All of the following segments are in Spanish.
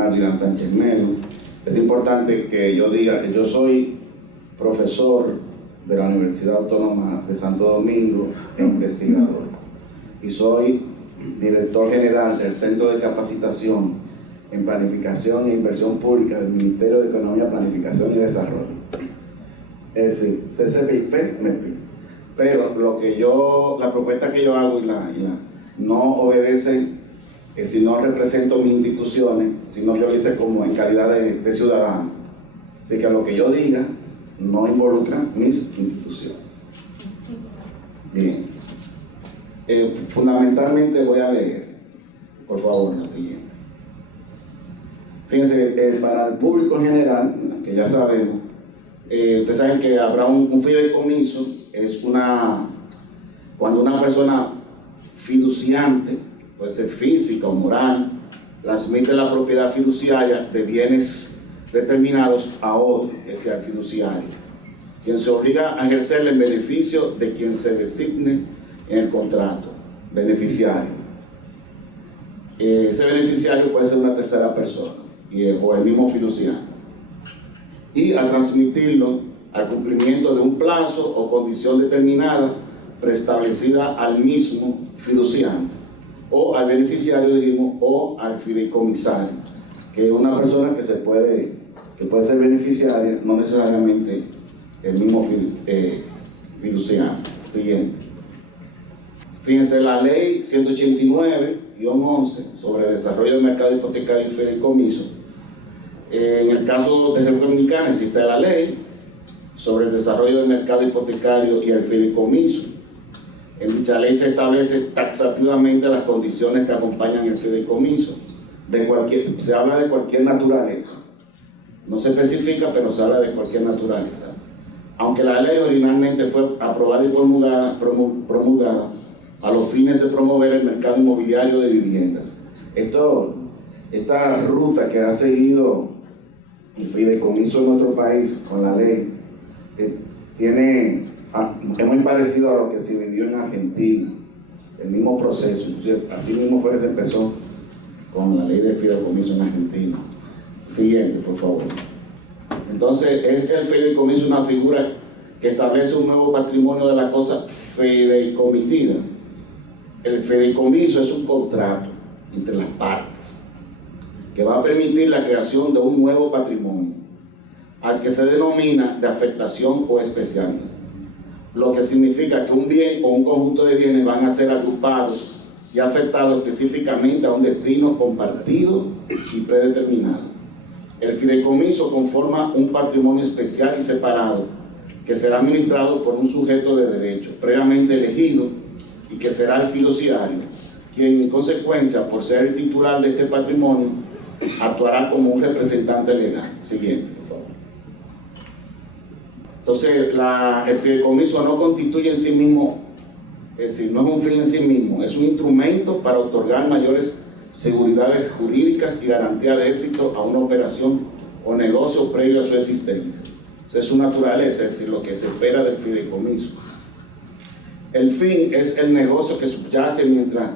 Bernardo Irán Sánchez Melo. Es importante que yo diga que yo soy profesor de la Universidad Autónoma de Santo Domingo e investigador. Y soy director general del Centro de Capacitación en Planificación e Inversión Pública del Ministerio de Economía, Planificación y Desarrollo. Es decir, CCPIP, MEPI. Pero la propuesta que yo hago no obedece, si no represento mis instituciones, sino yo lo hice como en calidad de ciudadano. Así que lo que yo diga no involucra mis instituciones. Bien. Fundamentalmente voy a leer, por favor, lo siguiente. Fíjense, para el público en general, que ya sabemos, ustedes saben que habrá un fideicomiso. Es cuando una persona fiduciante, puede ser física o moral, transmite la propiedad fiduciaria de bienes determinados a otro, que sea el fiduciario, quien se obliga a ejercer en beneficio de quien se designe en el contrato, beneficiario. Ese beneficiario puede ser una tercera persona o el mismo fiduciario, y al transmitirlo al cumplimiento de un plazo o condición determinada preestablecida al mismo fiduciario o al beneficiario, digamos, o al fideicomisario, que es una persona que puede ser beneficiaria, no necesariamente el mismo fiduciario. Siguiente. Fíjense, la ley 189-11 sobre el desarrollo del mercado hipotecario y fideicomiso. En el caso de República Dominicana existe la ley sobre el desarrollo del mercado hipotecario y el fideicomiso. En dicha ley se establece taxativamente las condiciones que acompañan el fideicomiso. Se habla de cualquier naturaleza. No se especifica, pero se habla de cualquier naturaleza. Aunque la ley originalmente fue aprobada y promulgada a los fines de promover el mercado inmobiliario de viviendas. Esta ruta que ha seguido el fideicomiso en nuestro país con la ley es muy parecido a lo que se vivió en Argentina, el mismo proceso. Inclusive, así mismo fue que se empezó con la ley de fideicomiso en Argentina. Siguiente, por favor. Entonces, es el fideicomiso una figura que establece un nuevo patrimonio de la cosa fideicomitida. El fideicomiso es un contrato entre las partes que va a permitir la creación de un nuevo patrimonio, al que se denomina de afectación o especialidad, lo que significa que un bien o un conjunto de bienes van a ser agrupados y afectados específicamente a un destino compartido y predeterminado. El fideicomiso conforma un patrimonio especial y separado que será administrado por un sujeto de derecho previamente elegido y que será el fiduciario, quien en consecuencia, por ser el titular de este patrimonio, actuará como un representante legal. Siguiente, por favor. Entonces, el fideicomiso no constituye en sí mismo, es decir, no es un fin en sí mismo, es un instrumento para otorgar mayores seguridades jurídicas y garantía de éxito a una operación o negocio previo a su existencia. Esa es su naturaleza, es decir, lo que se espera del fideicomiso. El fin es el negocio que subyace, mientras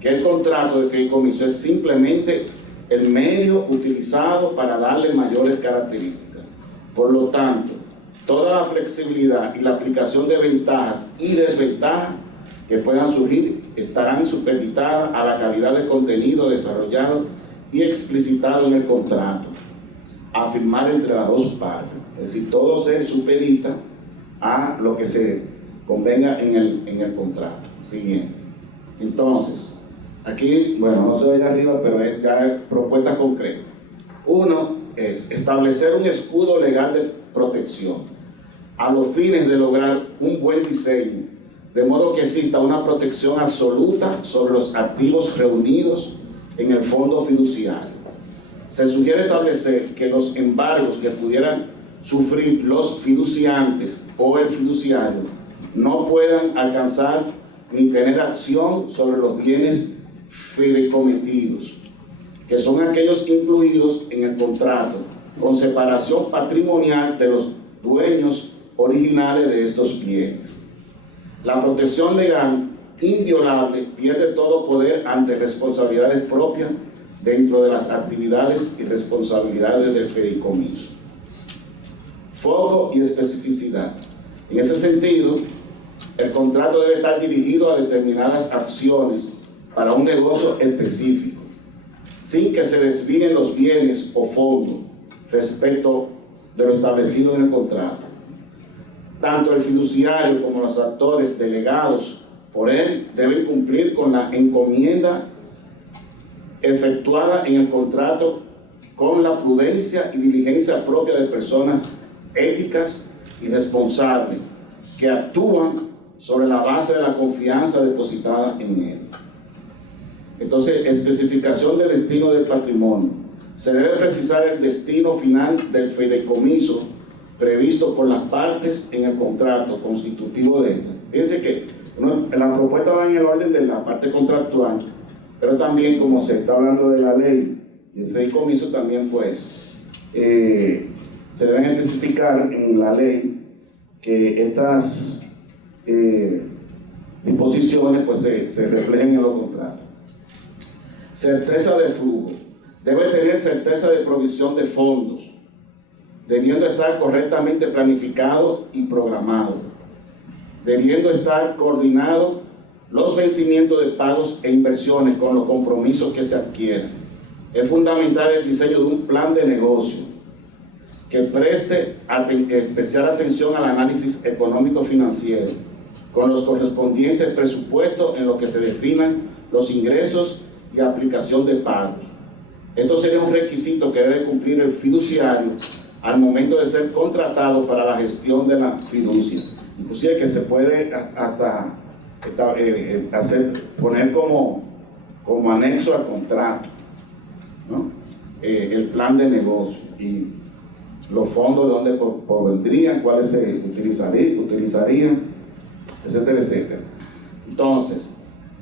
que el contrato de fideicomiso es simplemente el medio utilizado para darle mayores características. Por lo tanto, toda la flexibilidad y la aplicación de ventajas y desventajas que puedan surgir estarán supeditadas a la calidad de contenido desarrollado y explicitado en el contrato, a firmar entre las dos partes. Es decir, todo se supedita a lo que se convenga en el contrato. Siguiente. Entonces, aquí, bueno, no se ve allá arriba, pero es ya propuestas concretas. Uno es establecer un escudo legal de protección a los fines de lograr un buen diseño, de modo que exista una protección absoluta sobre los activos reunidos en el fondo fiduciario. Se sugiere establecer que los embargos que pudieran sufrir los fiduciantes o el fiduciario no puedan alcanzar ni tener acción sobre los bienes fideicometidos, que son aquellos incluidos en el contrato, con separación patrimonial de los dueños originales de estos bienes. La protección legal inviolable pierde todo poder ante responsabilidades propias dentro de las actividades y responsabilidades del fideicomiso. Foco y especificidad. En ese sentido, el contrato debe estar dirigido a determinadas acciones para un negocio específico, sin que se desvíen los bienes o fondos respecto de lo establecido en el contrato. Tanto el fiduciario como los actores delegados por él deben cumplir con la encomienda efectuada en el contrato con la prudencia y diligencia propia de personas éticas y responsables que actúan sobre la base de la confianza depositada en él. Entonces, especificación de destino del patrimonio. Se debe precisar el destino final del fideicomiso previsto por las partes en el contrato constitutivo de esto. Fíjense que la propuesta va en el orden de la parte contractual, pero también, como se está hablando de la ley y el fideicomiso, también pues se deben especificar en la ley que estas disposiciones pues se reflejen en los contratos. Certeza de flujo. Debe tener certeza de provisión de fondos, debiendo estar correctamente planificado y programado, debiendo estar coordinado los vencimientos de pagos e inversiones con los compromisos que se adquieran. Es fundamental el diseño de un plan de negocio que preste especial atención al análisis económico-financiero, con los correspondientes presupuestos en los que se definan los ingresos y aplicación de pagos. Esto sería un requisito que debe cumplir el fiduciario al momento de ser contratado para la gestión de la fiducia. Inclusive que se puede hasta poner como anexo al contrato, ¿no? El plan de negocio y los fondos de dónde provendrían, cuáles se utilizarían, etcétera, etcétera. Entonces,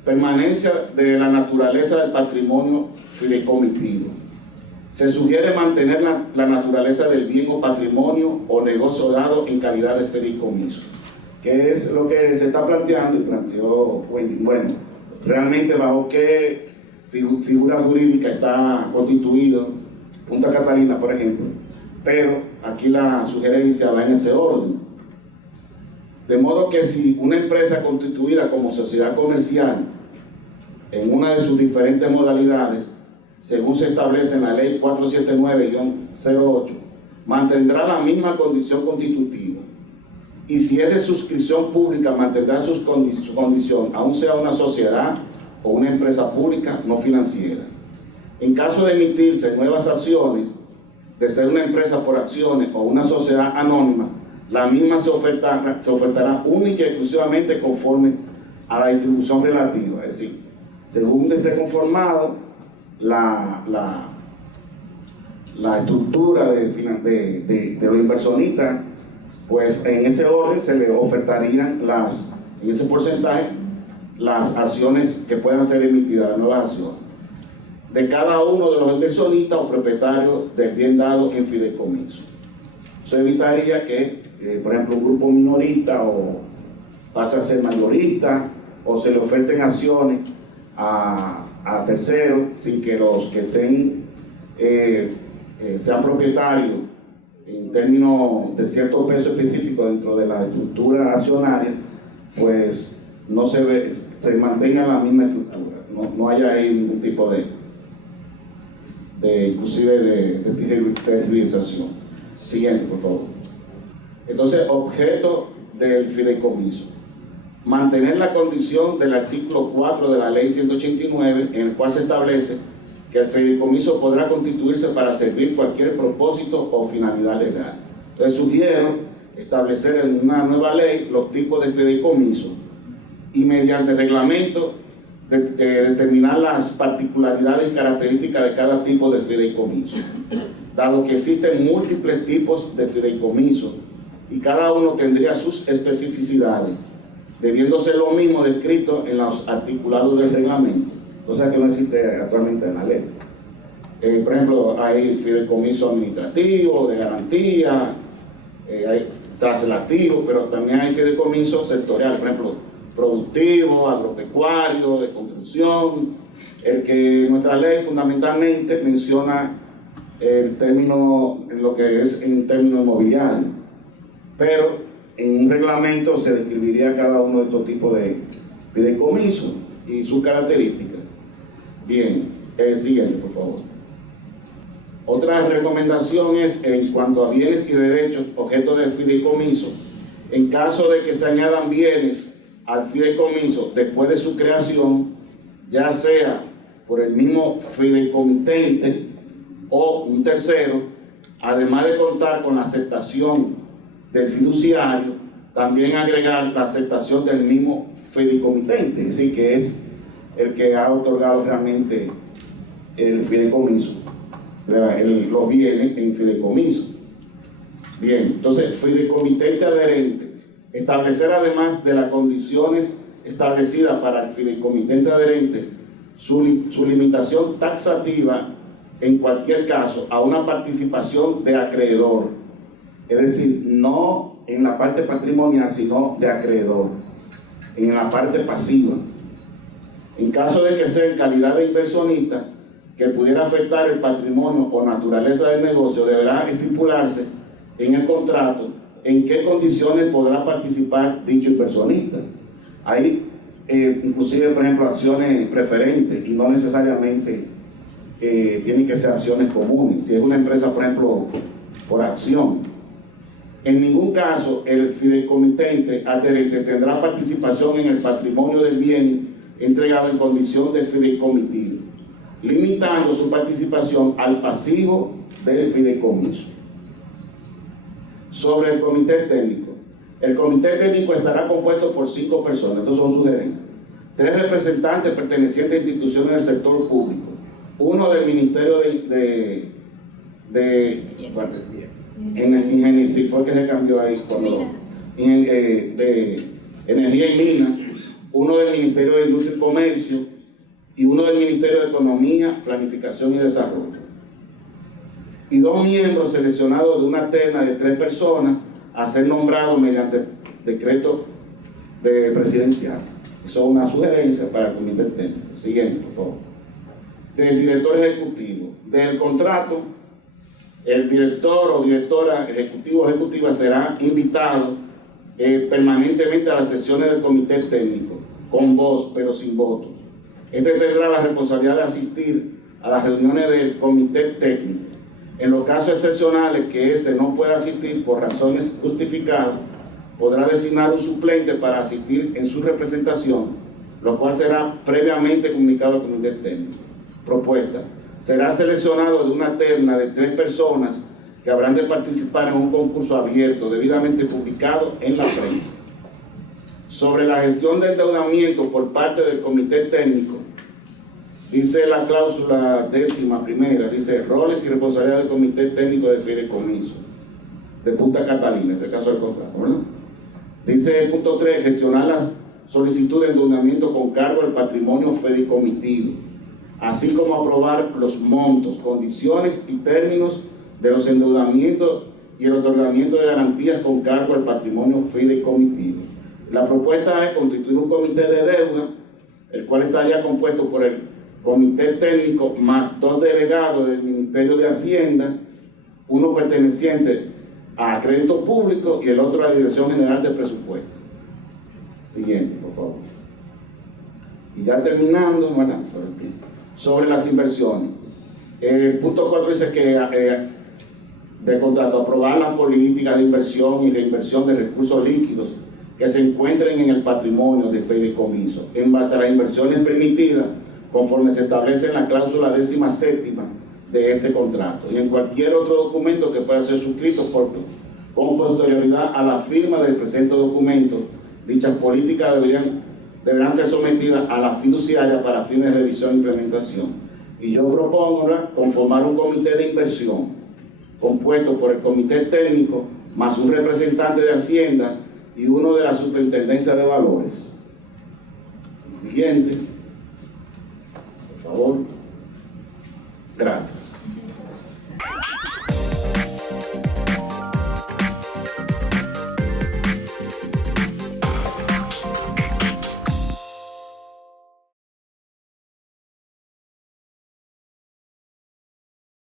permanencia de la naturaleza del patrimonio fideicomitido. Se sugiere mantener la naturaleza del bien o patrimonio o negocio dado en calidad de fideicomiso, que es lo que se está planteando y planteó Wendy. Bueno, realmente bajo qué figura jurídica está constituido Punta Catalina, por ejemplo, pero aquí la sugerencia va en ese orden. De modo que si una empresa constituida como sociedad comercial en una de sus diferentes modalidades, según se establece en la ley 479-08, mantendrá la misma condición constitutiva, y si es de suscripción pública, mantendrá su condición, aun sea una sociedad o una empresa pública no financiera. En caso de emitirse nuevas acciones, de ser una empresa por acciones o una sociedad anónima, la misma se ofertará única y exclusivamente conforme a la distribución relativa, es decir, según esté conformado la estructura de los inversionistas, pues en ese orden se le ofertarían en ese porcentaje las acciones que puedan ser emitidas, las nuevas acciones, de cada uno de los inversionistas o propietarios del bien dado en fideicomiso. Eso evitaría que, por ejemplo, un grupo minorista o pase a ser mayorista, o se le oferten acciones a terceros sin que los que estén sean propietarios en términos de cierto peso específico dentro de la estructura accionaria, pues no se mantenga la misma estructura, no haya ahí ningún tipo inclusive de tergiversación. Siguiente, por favor. Entonces, objeto del fideicomiso: mantener la condición del artículo 4 de la ley 189, en el cual se establece que el fideicomiso podrá constituirse para servir cualquier propósito o finalidad legal. Entonces sugiero establecer en una nueva ley los tipos de fideicomiso y mediante reglamento determinar las particularidades y características de cada tipo de fideicomiso, dado que existen múltiples tipos de fideicomiso y cada uno tendría sus especificidades, debiendo ser lo mismo descrito en los articulados del reglamento, cosa que no existe actualmente en la ley. Por ejemplo, hay fideicomiso administrativo, de garantía, hay traslativo, pero también hay fideicomisos sectoriales, por ejemplo, productivo, agropecuario, de construcción, El que nuestra ley fundamentalmente menciona el término, lo que es en término inmobiliario, pero en un reglamento se describiría cada uno de estos tipos de fideicomisos y sus características. Bien, el siguiente, por favor. Otra recomendación es en cuanto a bienes y derechos objeto del fideicomiso. En caso de que se añadan bienes al fideicomiso después de su creación, ya sea por el mismo fideicomitente o un tercero, además de contar con la aceptación del fiduciario, también agregar la aceptación del mismo fideicomitente, es decir, que es el que ha otorgado realmente el fideicomiso, los bienes en fideicomiso. Bien, entonces, fideicomitente adherente, establecer además de las condiciones establecidas para el fideicomitente adherente su limitación taxativa en cualquier caso a una participación de acreedor, es decir, no en la parte patrimonial, sino de acreedor, en la parte pasiva. En caso de que sea en calidad de inversionista, que pudiera afectar el patrimonio o naturaleza del negocio, deberá estipularse en el contrato en qué condiciones podrá participar dicho inversionista. Hay inclusive, por ejemplo, acciones preferentes y no necesariamente tienen que ser acciones comunes. Si es una empresa, por ejemplo, por acción. En ningún caso el fideicomitente adherente tendrá participación en el patrimonio del bien entregado en condición de fideicomitido, limitando su participación al pasivo del fideicomiso. Sobre el comité técnico. El comité técnico estará compuesto por 5 personas, estos son sugerencias. 3 representantes pertenecientes a instituciones del sector público, uno del Ministerio de Ingeniería, si fue que se cambió ahí, de Energía y Minas, uno del Ministerio de Industria y Comercio y uno del Ministerio de Economía, Planificación y Desarrollo. Y 2 miembros seleccionados de una terna de 3 personas a ser nombrados mediante decreto presidencial. Eso es una sugerencia para el comité técnico. Siguiente, por favor. Del director ejecutivo. Del contrato, el director o directora ejecutivo o ejecutiva será invitado permanentemente a las sesiones del comité técnico, con voz pero sin votos. Este tendrá la responsabilidad de asistir a las reuniones del comité técnico. En los casos excepcionales que éste no pueda asistir por razones justificadas, podrá designar un suplente para asistir en su representación, lo cual será previamente comunicado al comité técnico. Propuesta. Será seleccionado de una terna de 3 personas que habrán de participar en un concurso abierto, debidamente publicado en la prensa. Sobre la gestión del endeudamiento por parte del comité técnico, dice la cláusula 11ª, dice roles y responsabilidad del comité técnico de fideicomiso de Punta Catalina, en este caso del contrato, ¿verdad? Dice el punto 3, gestionar la solicitud de endeudamiento con cargo al patrimonio fideicomitido, así como aprobar los montos, condiciones y términos de los endeudamientos y el otorgamiento de garantías con cargo al patrimonio fideicomitido. La propuesta es constituir un comité de deuda, el cual estaría compuesto por el comité técnico más 2 delegados del Ministerio de Hacienda, uno perteneciente a crédito público y el otro a la Dirección General de Presupuesto. Siguiente, por favor. Y ya terminando, ¿verdad? Sobre las inversiones. El punto 4 dice que de contrato, aprobar las políticas de inversión y reinversión de recursos líquidos que se encuentren en el patrimonio de fideicomiso, en base a las inversiones permitidas, conforme se establece en la cláusula 17ª de este contrato, y en cualquier otro documento que pueda ser suscrito con posterioridad a la firma del presente documento. Dichas políticas deberán ser sometidas a la fiduciaria para fines de revisión e implementación. Y yo propongo, ¿verdad?, conformar un comité de inversión compuesto por el comité técnico más un representante de Hacienda y uno de la Superintendencia de Valores. El siguiente, por favor. Gracias.